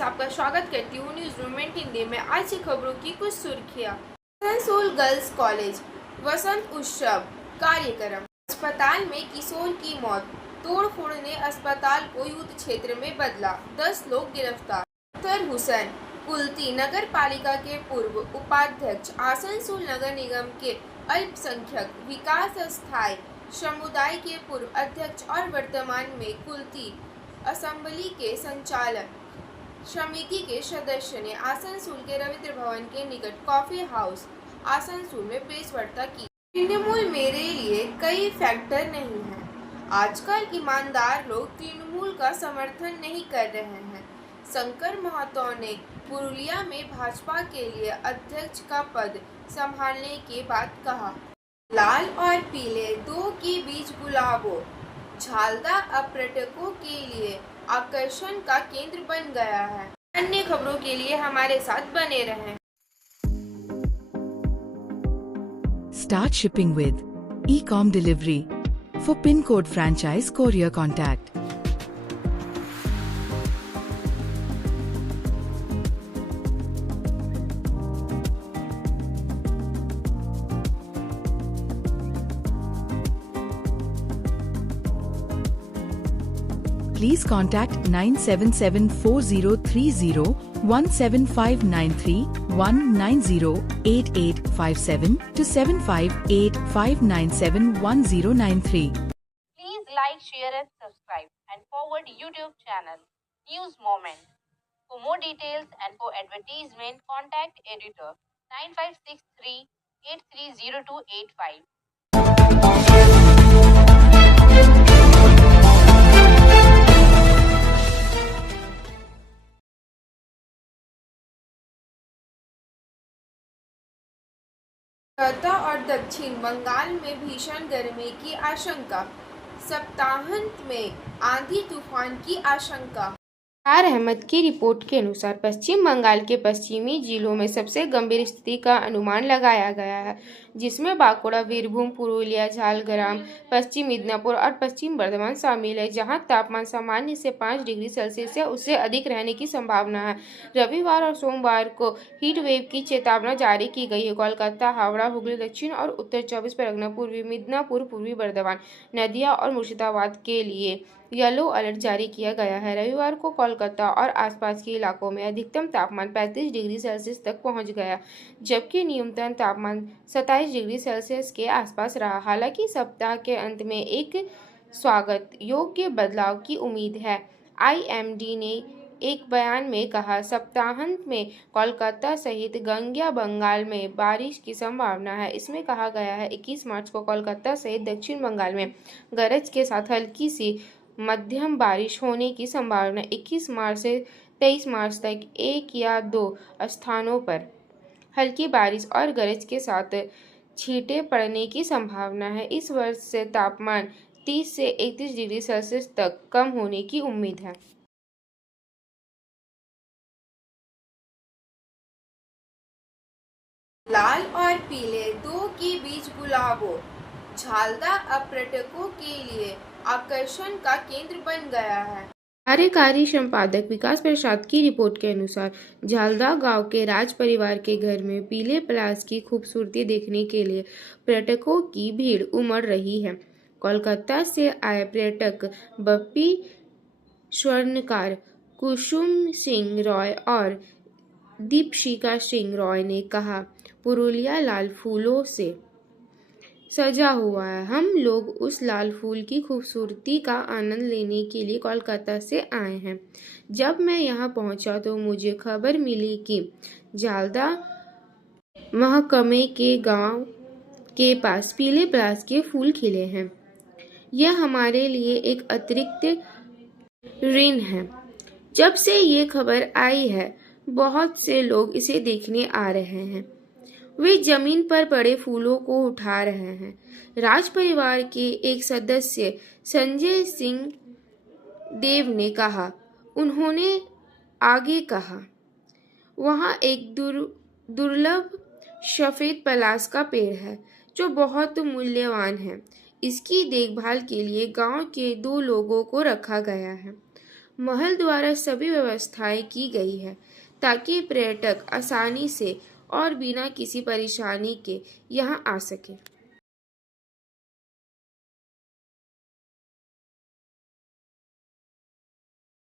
News आपका स्वागत करती हूँ। न्यूज़ मूवमेंट हिंदी में आज की खबरों की कुछ सुर्खियाँ। आसनसोल गर्ल्स कॉलेज वसंत उत्सव कार्यक्रम। अस्पताल में किशोर की मौत, तोड़फोड़ ने अस्पताल को युद्ध क्षेत्र में बदला, 10 लोग गिरफ्तार। अख्तर हुसैन कुल्ती नगर पालिका के पूर्व उपाध्यक्ष, आसनसोल नगर निगम के अल्पसंख्यक विकास स्थायी समुदाय के पूर्व अध्यक्ष और वर्तमान में कुल्ती असेंबली के संचालन समिति के सदस्य ने आसनसोल के रविंद्र भवन के निकट कॉफी हाउस आसनसोल में प्रेस वार्ता की। तृणमूल मेरे लिए कई फैक्टर नहीं है। आजकल ईमानदार लोग तृणमूल का समर्थन नहीं कर रहे हैं। शंकर महतो ने पुरुलिया में भाजपा के लिए अध्यक्ष का पद संभालने के बाद कहा, लाल और पीले दो के बीच गुलाबो झालदा अब पर्यटकों के लिए आकर्षण का केंद्र बन गया है। अन्य खबरों के लिए हमारे साथ बने रहें। Start shipping with e-com delivery. For PIN code franchise courier contact. Please contact 9774030175931908857 to 7585971093. Please like, share and subscribe and forward YouTube channel News Moment. For more details and for advertisement, contact editor 9563 830285. Kolkata और दक्षिण बंगाल में भीषण गर्मी की आशंका, सप्ताहांत में आंधी तूफान की आशंका। आर अहमद की रिपोर्ट के अनुसार पश्चिम बंगाल के पश्चिमी जिलों में सबसे गंभीर स्थिति का अनुमान लगाया गया है, जिसमें बांकुड़ा, बीरभूम, पुरुलिया, झारग्राम, पश्चिम मिदनापुर और पश्चिम बर्धमान शामिल है, जहां तापमान सामान्य से 5 डिग्री सेल्सियस या उससे अधिक रहने की संभावना है। रविवार और सोमवार को हीट वेव की चेतावनी जारी की गई है। कोलकाता, हावड़ा, हुगली, दक्षिण और उत्तर 24 परगना, पूर्वी मिदनापुर, पूर्वी बर्धमान, नदिया और मुर्शिदाबाद के लिए येलो अलर्ट जारी किया गया है। रविवार को कोलकाता और आसपास के इलाकों में अधिकतम तापमान 35 डिग्री सेल्सियस तक पहुंच गया, जबकि न्यूनतम तापमान 27 डिग्री सेल्सियस के आसपास रहा। हालांकि सप्ताह के अंत में एक स्वागत योग्य बदलाव की उम्मीद है। आईएमडी ने एक बयान में कहा, सप्ताहांत में कोलकाता सहित गंगेय बंगाल में बारिश की संभावना है। इसमें कहा गया है 21 मार्च को कोलकाता सहित दक्षिण बंगाल में गरज के साथ हल्की सी मध्यम बारिश होने की संभावना। 21 मार्च से 23 मार्च तक एक या दो स्थानों पर हल्की बारिश और गरज के साथ छींटे पड़ने की संभावना है। इस वर्ष से तापमान 30 से 31 डिग्री सेल्सियस तक कम होने की उम्मीद है। लाल और पीले दो के बीच गुलाबो झालदा अब पर्यटकों के लिए आकर्षण का केंद्र बन गया है। कार्यकारी संपादक विकास प्रसाद की रिपोर्ट के अनुसार झालदा गांव के राज परिवार के घर में पीले पलाश की खूबसूरती देखने के लिए पर्यटकों की भीड़ उमड़ रही है। कोलकाता से आए पर्यटक बप्पी स्वर्णकार, कुसुम सिंह रॉय और दीपशिका सिंह रॉय ने कहा, पुरुलिया लाल फूलों से सजा हुआ है। हम लोग उस लाल फूल की खूबसूरती का आनंद लेने के लिए कोलकाता से आए हैं। जब मैं यहाँ पहुँचा तो मुझे खबर मिली कि झालदा महकमे के गांव के पास पीले पलाश के फूल खिले हैं। यह हमारे लिए एक अतिरिक्त ऋण है। जब से ये खबर आई है, बहुत से लोग इसे देखने आ रहे हैं। वे जमीन पर पड़े फूलों को उठा रहे हैं। राज परिवार के एक सदस्य संजय सिंह देव ने कहा। उन्होंने आगे कहा, वहाँ एक दुर्लभ सफेद पलाश का पेड़ है जो बहुत मूल्यवान है। इसकी देखभाल के लिए गांव के 2 लोगों को रखा गया है। महल द्वारा सभी व्यवस्थाएं की गई है ताकि पर्यटक आसानी से और बिना किसी परेशानी के यहां आ सके।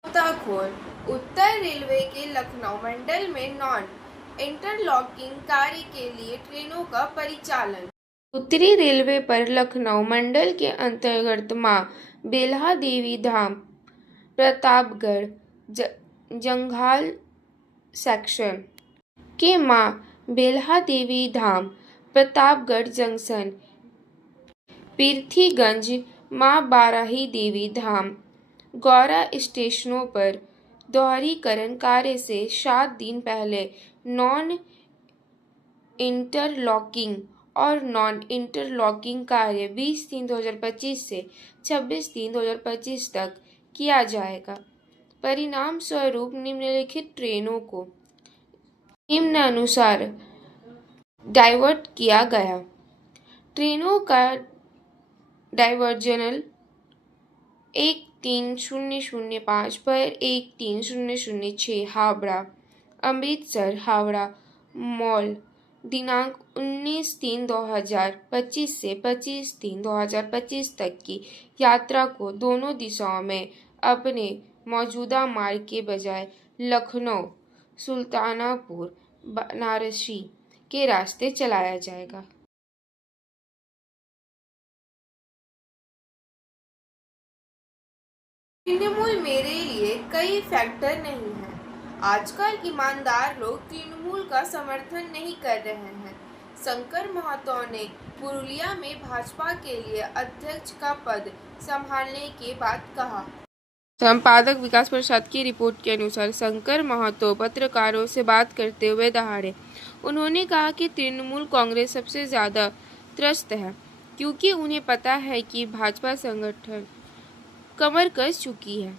गोताखोर। उत्तर रेलवे के लखनऊ मंडल में नॉन इंटरलॉकिंग कार्य के लिए ट्रेनों का परिचालन। उत्तरी रेलवे पर लखनऊ मंडल के अंतर्गत मां बेल्हा देवी धाम, प्रतापगढ़, जंघाल सेक्शन के मां बेल्हा देवी धाम, प्रतापगढ़ जंक्शन, पीरथीगंज मां बाराही देवी धाम, गौरा स्टेशनों पर दोहरीकरण कार्य से 7 दिन पहले नॉन इंटरलॉकिंग और नॉन इंटरलॉकिंग कार्य 20/3/2025 से 26/3/2025 तक किया जाएगा। परिणाम स्वरूप निम्नलिखित ट्रेनों को निम्नानुसार डाइवर्ट किया गया। ट्रेनों का डाइवर्जनल 13005 पर 13006 हावड़ा अमृतसर हावड़ा मॉल दिनांक 19/3/2025 से 25/3/2025 तक की यात्रा को दोनों दिशाओं में अपने मौजूदा मार्ग के बजाय लखनऊ सुल्तानपुर बनारसी के रास्ते चलाया जाएगा। तृणमूल मेरे लिए कई फैक्टर नहीं है। आजकल ईमानदार लोग तृणमूल का समर्थन नहीं कर रहे हैं। शंकर महतो ने पुरुलिया में भाजपा के लिए अध्यक्ष का पद संभालने के बाद कहा। संपादक विकास प्रसाद की रिपोर्ट के अनुसार शंकर महतो पत्रकारों से बात करते हुए दहाड़े। उन्होंने कहा कि तृणमूल कांग्रेस सबसे ज्यादा त्रस्त है क्योंकि उन्हें पता है कि भाजपा संगठन कमर कस चुकी है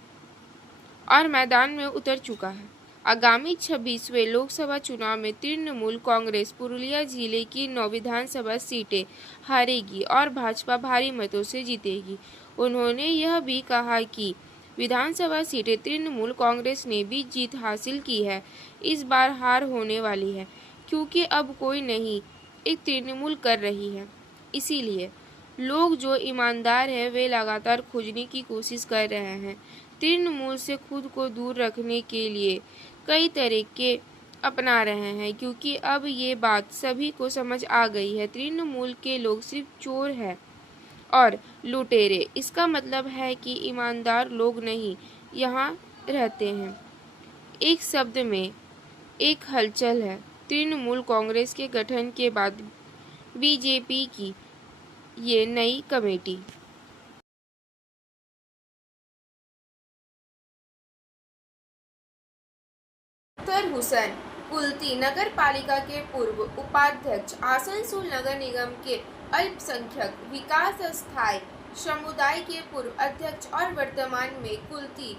और मैदान में उतर चुका है। आगामी 26वें लोकसभा चुनाव में तृणमूल कांग्रेस पुरुलिया जिले की 9 विधानसभा सीटें हारेगी और भाजपा भारी मतों से जीतेगी। उन्होंने यह भी कहा कि विधानसभा सीटें तृणमूल कांग्रेस ने भी जीत हासिल की है। इस बार हार होने वाली है क्योंकि अब कोई नहीं एक तृणमूल कर रही है। इसीलिए लोग जो ईमानदार हैं वे लगातार खोजने की कोशिश कर रहे हैं। तृणमूल से खुद को दूर रखने के लिए कई तरीके अपना रहे हैं क्योंकि अब ये बात सभी को समझ आ गई है। तृणमूल के लोग सिर्फ चोर हैं और लुटेरे। इसका मतलब है कि ईमानदार लोग नहीं यहाँ रहते हैं। एक शब्द में एक हलचल है। तृणमूल कांग्रेस के गठन के बाद बीजेपी की ये नई कमेटी अख्तर हुसैन कुल्ती नगर पालिका के पूर्व उपाध्यक्ष, आसनसोल नगर निगम के अल्पसंख्यक विकास अस्थायी समुदाय के पूर्व अध्यक्ष और वर्तमान में कुल्ती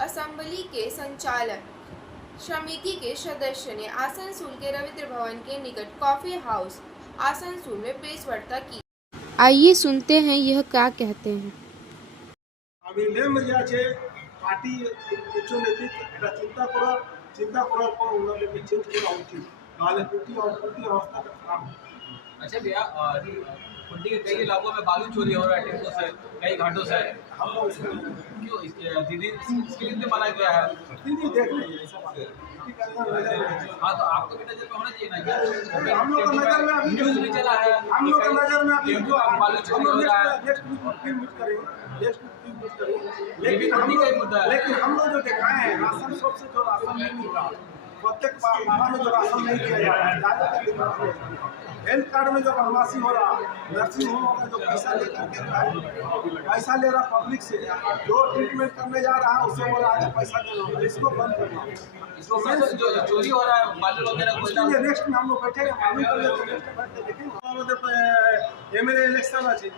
असेंबली के संचालक समिति के सदस्य ने आसनसोल के रविंद्र भवन के निकट कॉफी हाउस आसनसोल में प्रेस वार्ता की। आइए सुनते हैं यह क्या कहते हैं। পার্টি উচ্চনীতি এটা চিন্তা করার পর ওনাদেরকে চেঞ্জ করা উচিত, নাহলে কুটি অবস্থাটা খারাপ। अच्छा भैया, कुंडी के कई इलाकों में बालू चोरी हो रहा है टेम्पो से, कई घाटों से। हम लोग इसको क्यों दीदी इसके लिए मना किया है? दीदी देख लेंगे ऐसा बात है। हाँ, तो आपको भी नजर में होना चाहिए ना। हम लोग का नजर में अभी न्यूज भी चला है, हम लोग का नजर में अभी जो बालू चोरी हो रहा है। लेकिन हम लोग जो दिखाए हैं राशन शॉप से जो राशन नहीं मिल रहा, प्रत्येक मामला में जो राशन नहीं किया जा रहा है, हेल्थ कार्ड में जो बदमाशी हो रहा, नर्सिंग होम में जो पैसा लेकर के पैसा ले रहा पब्लिक से, जो ट्रीटमेंट करने जा रहा है उससे बोला आगे पैसा देना, इसको बंद करना। जो चोरी हो रहा है बालू वगैरह, उसके लिए नेक्स्ट में हम लोग बैठेंगे, देखेंगे। एमएलए इलेक्शन আছে,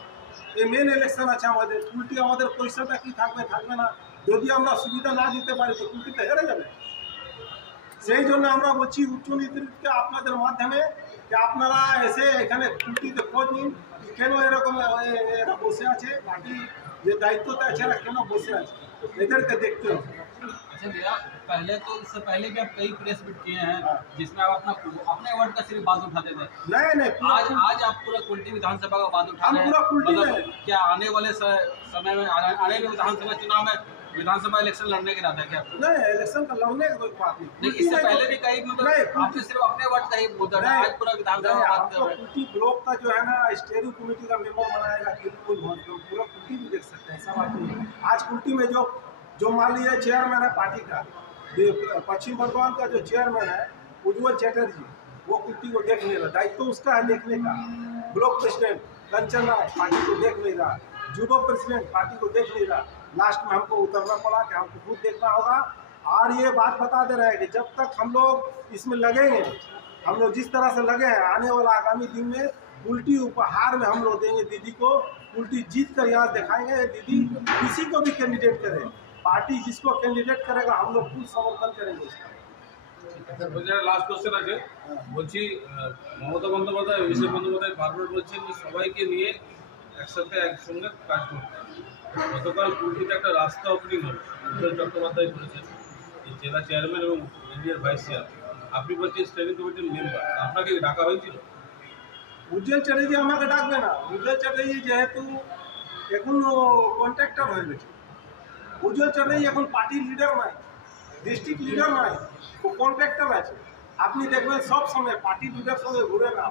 এই মেন ইলেকশন আছে আমাদের, কুলটি আমাদের পয়সাটা কি থাকবে থাকবে না, যদি আমরা সুবিধা না দিতে পারি তো কুলটিতে হেরে যাবে। সেই জন্য আমরা বলছি উচ্চ নেতৃত্বকে আপনাদের মাধ্যমে যে আপনারা এসে এখানে কুলটিতে খোঁজ নিন কেন এরকম এরা বসে আছে, পার্টি যে দায়িত্বতে আছে এরা কেন বসে আছে, এদেরকে দেখতে হবে। अच्छा भैया, पहले तो इससे पहले भी आप कई प्रेस मीट किए हैं जिसमें आप अपने वर्ड का सिर्फ बात उठाते थे। नहीं आज आप पूरा कुल्टी विधानसभा का बात उठा हम रहे हैं। पूरा कुल्टी मतलब में। क्या आने वाले समय में आने वाले विधानसभा चुनाव में विधानसभा इलेक्शन लड़ने के इरादा है क्या? नहीं, इलेक्शन का लड़ने का कोई बात नहीं। नहीं, इससे पहले भी कई मतलब आपने सिर्फ अपने वर्ड का ही मुद्दा था, आज पूरा विधानसभा का बात कर रहे हैं। कुल्टी ब्लॉक का जो है ना स्टेयरिंग कमेटी का मेंबर बनाएगा तिरुपुर भवन, तो पूरा कुल्टी भी देख सकते हैं, ऐसा बात नहीं है। आज कुल्टी में जो मान लीजिए चेयरमैन है पार्टी का, पश्चिम बर्धमान का जो चेयरमैन है उज्ज्वल चैटर्जी, वो कुल्टी को देख नहीं रहा, दायित्व तो उसका है देखने का। ब्लॉक प्रेसिडेंट कंचन राय पार्टी को देख नहीं रहा, जूडो प्रेसिडेंट पार्टी को देख नहीं रहा। लास्ट में हमको उतरना पड़ा कि हमको खुद देखना होगा। और ये बात बता दे रहे हैं कि जब तक हम लोग इसमें लगेंगे, हम लोग जिस तरह से लगे हैं, आने वाला आगामी दिन में उल्टी उपहार में हम लोग देंगे दीदी को, उल्टी जीत कर यहाँ दिखाएंगे। दीदी किसी को भी कैंडिडेट करे, पार्टी जिसको कैंडिडेट करेगा हम लोग फुल समर्थन करेंगे उसका। লাস্ট কোশ্চেন আছে, বলছি মমতা বন্দ্যোপাধ্যায়, অভিষেক বন্দ্যোপাধ্যায় বারবার বলছেন যে সবাইকে নিয়ে একসঙ্গে কাজ করতে। গতকাল কুলটিতে একটা রাস্তা ওপেনিং হলো, উজ্জ্বল চট্টোপাধ্যায় করেছেন, এই জেলা চেয়ারম্যান এবং এরিয়ার ভাইস চেয়ারম্যান। আপনি বলছেন স্ট্যান্ডিং কমিটির মেম্বার, আপনাকে ডাকা হয়েছিল? উজ্জ্বল চ্যাটার্জি আমাকে ডাকবে না। উজ্জ্বল চ্যাটার্জি যেহেতু এখন কন্ট্রাক্টর হয়ে গেছে, উজ্জ্বল চ্যাটার্জি এখন পার্টির লিডার নাই, ডিস্ট্রিক্ট লিডার নাই, ও কন্ট্রাক্টর আছে। আপনি দেখবেন সব সময় পার্টি লিডার সঙ্গে ঘুরে না,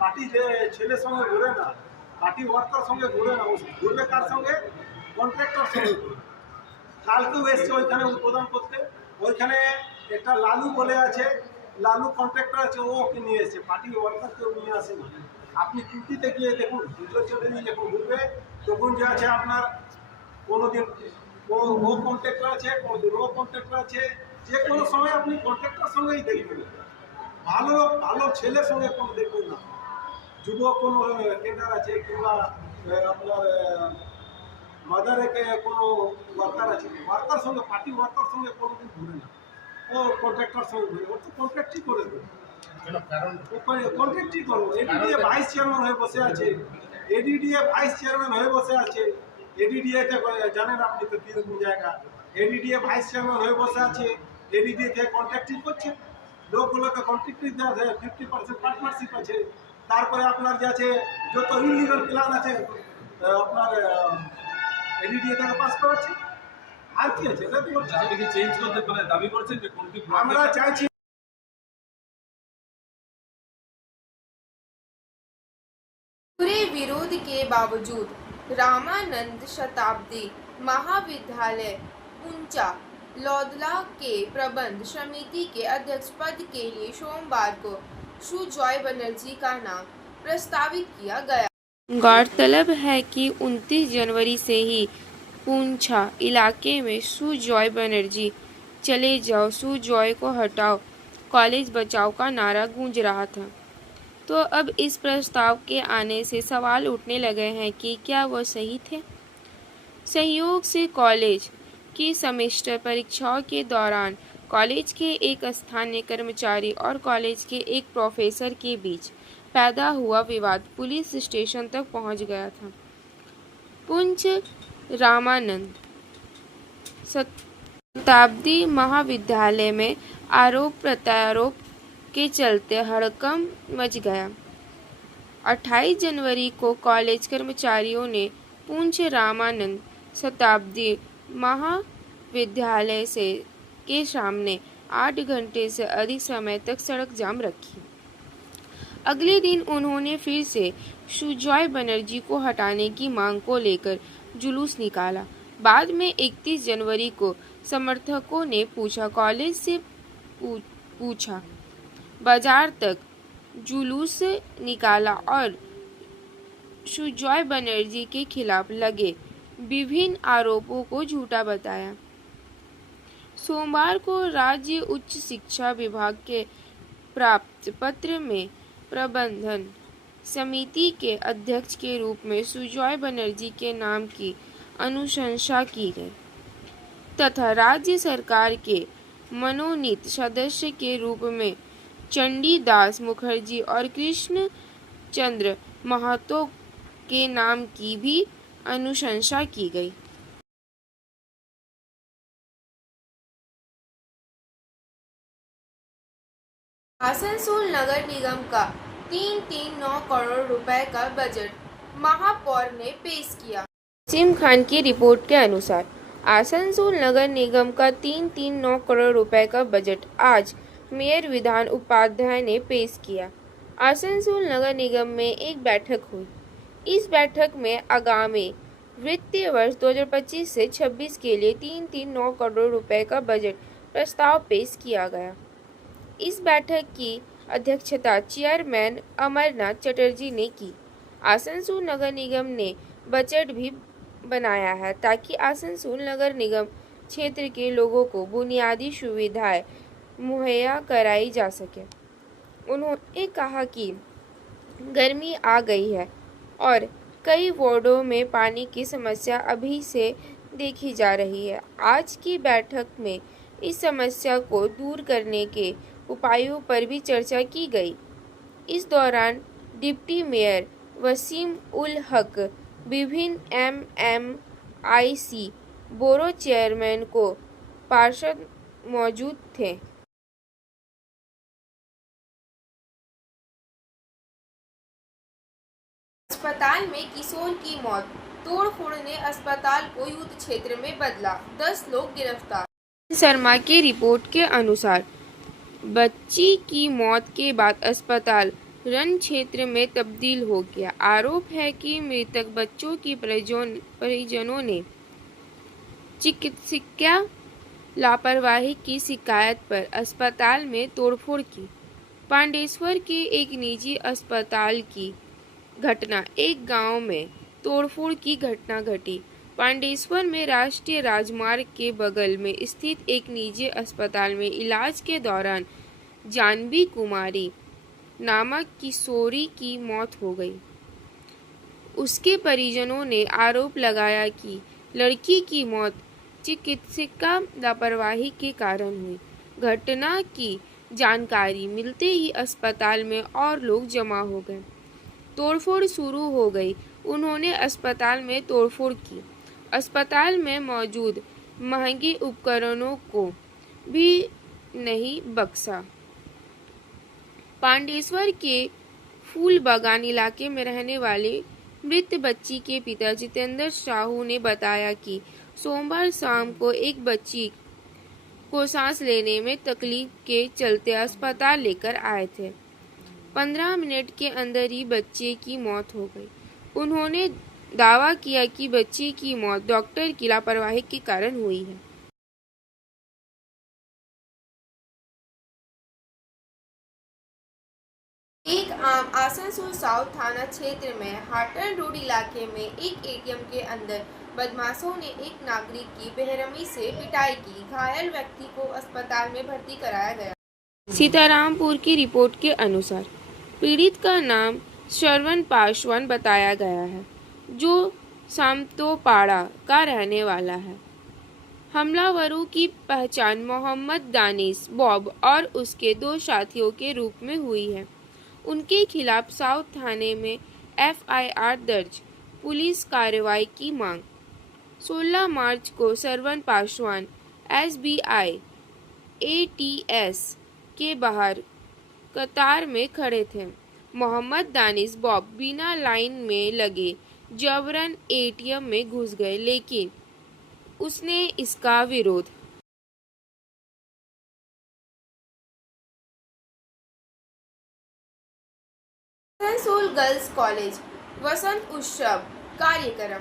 পার্টি যে ছেলের সঙ্গে ঘুরে না, পার্টি ওয়ার্কার সঙ্গে ঘুরে না, ও ঘুরবে কার সঙ্গে? কন্ট্রাক্টর সঙ্গে ঘুরে। কালকেও এসছে ওইখানে উদ্বোধন করতে, ওইখানে একটা লালু বলে আছে, লালু কন্ট্রাক্টর আছে, ও ওকে নিয়ে এসছে, পার্টি ওয়ার্কার কেউ নিয়ে আসেনি। আপনি কুর্তিতে গিয়ে দেখুন, উজ্জ্বল চ্যাটার্জি যখন ঘুরবে তখন যে আছে আপনার কোনোদিন ও কন্ট্রাক্টর আছে, কোনোদিন ও কন্ট্রাক্টর আছে, যে কোনো সময় আপনি কন্ট্রাক্টর সঙ্গেই দেখবেন। ভালো ছেলের সঙ্গে কোনো দেখবেন না। যুব কোনো কেডার আছে কিংবা আপনার মাদারে কোনো ওয়ার্কার আছে, ওয়ার্কার সঙ্গে পার্টি ওয়ার্কার সঙ্গে কোনোদিন ঘুরে না, ও কন্ট্রাক্টর সঙ্গে ঘুরে, ও তো কন্ট্রাক্টই করে দেবে। কন্ট্রাক্টই করবো। এডিডিএ ভাইস চেয়ারম্যান হয়ে বসে আছে, এডিডিএ ভাইস চেয়ারম্যান হয়ে বসে আছে। এডিডিএতে জানেন আপনি তো কিরকম জায়গা, এডিডিএ ভাইস চেয়ারম্যান হয়ে বসে আছে, এডিডিএতে কন্ট্রাক্টিং করছে, লোকগুলোকে কন্ট্রাক্টিং দেওয়া আছে, 50% পার্টনারশিপ আছে। তারপরে আপনার যে আছে যত ইলিগাল প্ল্যান আছে আপনার এডিডিএ থেকে পাস করাচ্ছে। আর কি আছে? এটা তো করছে। আপনি কি চেঞ্জ করতে দাবি করছেন যে কোনটি আমরা চাইছি पूरे विरोध के बावजूद रामानंद शताब्दी महाविद्यालय पुंचा लौदला के प्रबंध समिति के अध्यक्ष पद के लिए सोमवार को सुजॉय बनर्जी का नाम प्रस्तावित किया गया। गौरतलब है कि 29 जनवरी से ही पुंछा इलाके में सुजॉय बनर्जी चले जाओ, सुजॉय को हटाओ, कॉलेज बचाओ का नारा गूंज रहा था। तो अब इस प्रस्ताव के आने से सवाल उठने लगे हैं कि क्या वह सही थे। संयोग से कॉलेज की सेमेस्टर परीक्षाओं के दौरान कॉलेज के एक स्थानीय कर्मचारी और कॉलेज के एक प्रोफेसर के बीच पैदा हुआ विवाद पुलिस स्टेशन तक पहुंच गया था। पुंछ रामानंद शताब्दी महाविद्यालय में आरोप प्रत्यारोप के चलते हड़कंप मच गया। 28 जनवरी को कॉलेज कर्मचारियों ने पुंछ रामानंद शताब्दी महाविद्यालय के सामने 8 घंटे से अधिक समय तक सड़क जाम रखी। अगले दिन उन्होंने फिर से सुजॉय बनर्जी को हटाने की मांग को लेकर जुलूस निकाला। बाद में 31 जनवरी को समर्थकों ने कॉलेज से पूछा बाजार तक जुलूस निकाला और सुजॉय बनर्जी के खिलाफ लगे विभिन्न आरोपों को झूठा बताया। सोमवार को राज्य उच्च शिक्षा विभाग के प्राप्त पत्र में प्रबंधन समिति के अध्यक्ष के रूप में सुजॉय बनर्जी के नाम की अनुशंसा की गई तथा राज्य सरकार के मनोनीत सदस्य के रूप में चंडीदास मुखर्जी और कृष्ण चंद्र महतो के नाम की भी अनुशंसा की गई। आसनसोल नगर निगम का 339 करोड़ रुपए का बजट महापौर ने पेश किया। वसीम खान की रिपोर्ट के अनुसार आसनसोल नगर निगम का 339 करोड़ रुपए का बजट आज मेयर विधान उपाध्याय ने पेश किया। आसनसोल नगर निगम में एक बैठक हुई। इस बैठक में आगामी वित्तीय वर्ष 2025 से 26 के लिए 339 करोड़ रुपए का बजट प्रस्ताव पेश किया गया। इस बैठक की अध्यक्षता चेयरमैन अमरनाथ चटर्जी ने की। आसनसोल नगर निगम ने बजट भी बनाया है ताकि आसनसोल नगर निगम क्षेत्र के लोगों को बुनियादी सुविधाएं मुहैया कराई जा सके। उन्होंने कहा कि गर्मी आ गई है और कई वार्डों में पानी की समस्या अभी से देखी जा रही है। आज की बैठक में इस समस्या को दूर करने के उपायों पर भी चर्चा की गई। इस दौरान डिप्टी मेयर वसीम उल हक, विभिन्न MMIC बोरो चेयरमैन को पार्षद मौजूद थे। अस्पताल में किशोर की मौत, तोड़फोड़ ने अस्पताल को युद्ध क्षेत्र में बदला, 10 लोग गिरफ्तार। शर्मा की रिपोर्ट के अनुसार बच्ची की मौत के बाद अस्पताल रण क्षेत्र में तब्दील हो गया। आरोप है कि मृतक बच्चों की परिजनों ने चिकित्सकीय लापरवाही की शिकायत पर अस्पताल में तोड़फोड़ की। पांडेश्वर के एक निजी अस्पताल की घटना, एक गांव में तोड़फोड़ की घटना घटी। पांडेश्वर में राष्ट्रीय राजमार्ग के बगल में स्थित एक निजी अस्पताल में इलाज के दौरान जानवी कुमारी नामक किशोरी की मौत हो गई। उसके परिजनों ने आरोप लगाया कि लड़की की मौत चिकित्सकीय लापरवाही के कारण हुई। घटना की जानकारी मिलते ही अस्पताल में और लोग जमा हो गए। तोड़फोड़ शुरू हो गई। उन्होंने अस्पताल में तोड़फोड़ की। अस्पताल में मौजूद महंगे उपकरणों को भी नहीं बख्शा। पांडेश्वर के फूल बागान इलाके में रहने वाले मृत बच्ची के पिता जितेंद्र साहू ने बताया कि सोमवार शाम को एक बच्ची को सांस लेने में तकलीफ के चलते अस्पताल लेकर आए थे। 15 मिनट के अंदर ही बच्चे की मौत हो गई। उन्होंने दावा किया कि बच्चे की मौत डॉक्टर की लापरवाही के कारण हुई है। एक आम आसनसोल साउथ थाना क्षेत्र में हाटन रोड इलाके में एक एटीएम के अंदर बदमाशों ने एक नागरिक की बेरहमी से पिटाई की। घायल व्यक्ति को अस्पताल में भर्ती कराया गया। सीतारामपुर की रिपोर्ट के अनुसार पीड़ित का नाम श्रवण पासवान बताया गया है, जो सामतोपाड़ा का रहने वाला है। हमलावरों की पहचान मोहम्मद दानिश बॉब और उसके 2 साथियों के रूप में हुई है। उनके खिलाफ साउथ थाने में FIR दर्ज, पुलिस कार्रवाई की मांग। 16 मार्च को श्रवण पासवान SBI ATS के बाहर कतार में खड़े थे। मोहम्मद दानिश बॉब बिना लाइन में लगे जबरन ATM में घुस गए, लेकिन उसने इसका विरोध आसनसोल गर्ल्स कॉलेज वसंत उत्सव कार्यक्रम।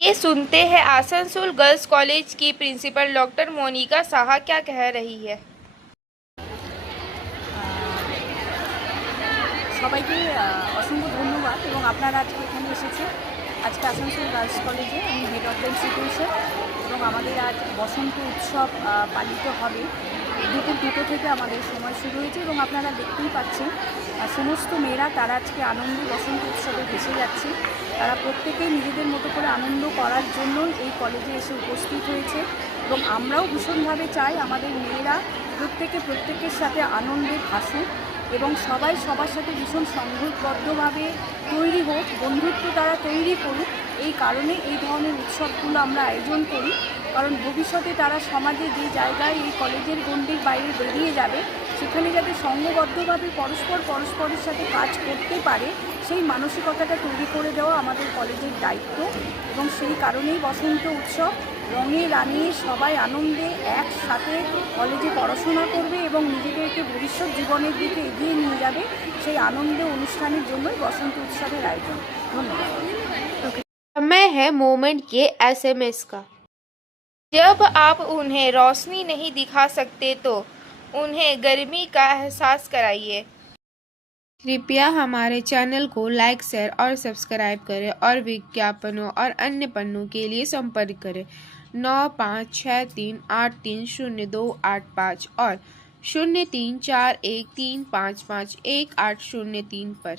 ये सुनते हैं आसनसोल गर्ल्स कॉलेज की प्रिंसिपल डॉक्टर मोनिका साहा क्या कह रही है। সবাইকে অসংখ্য ধন্যবাদ এবং আপনারা আজকে এখানে এসেছেন। আজকে আসানসোল গার্লস কলেজে আমি হেড অফ দ্য ইনস্টিটিউশন এবং আমাদের আজ বসন্ত উৎসব পালিত হবে। দুপুর 2টো থেকে আমাদের সময় শুরু হয়েছে এবং আপনারা দেখতেই পাচ্ছেন সমস্ত মেয়েরা তারা আজকে আনন্দে বসন্ত উৎসবে ভেসে যাচ্ছে। তারা প্রত্যেকেই নিজেদের মতো করে আনন্দ করার জন্য এই কলেজে এসে উপস্থিত হয়েছে এবং আমরাও ভীষণভাবে চাই আমাদের মেয়েরা প্রত্যেকের সাথে আনন্দে ভাসুক এবং সবাই সবার সাথে ভীষণ সংঘবদ্ধভাবে তৈরি হোক, বন্ধুত্ব তারা তৈরি করুক। এই কারণে এই ধরনের উৎসবগুলো আমরা আয়োজন করি, কারণ ভবিষ্যতে তারা সমাজে যে জায়গায় এই কলেজের গণ্ডির বাইরে বেরিয়ে যাবে সেখানে যাতে সংঘবদ্ধভাবে পরস্পরের সাথে কাজ করতে পারে সেই মানসিকতাটা তৈরি করে দেওয়া আমাদের কলেজের দায়িত্ব। এবং সেই কারণেই বসন্ত উৎসব রঙে রাঙিয়ে সবাই আনন্দে একসাথে কলেজে পড়াশোনা করবে এবং নিজেদেরকে ভবিষ্যৎ জীবনের দিকে এগিয়ে নিয়ে যাবে, সেই আনন্দ অনুষ্ঠানের জন্যই বসন্ত উৎসবের আয়োজন। ধন্যবাদ। समय है मोमेंट के एसएमएस का। जब आप उन्हें रोशनी नहीं दिखा सकते तो उन्हें गर्मी का एहसास कराइए। कृपया हमारे चैनल को लाइक, शेयर और सब्सक्राइब करें और विज्ञापनों और अन्य पन्नों के लिए संपर्क करें 9563830285 और 034135510803 पर।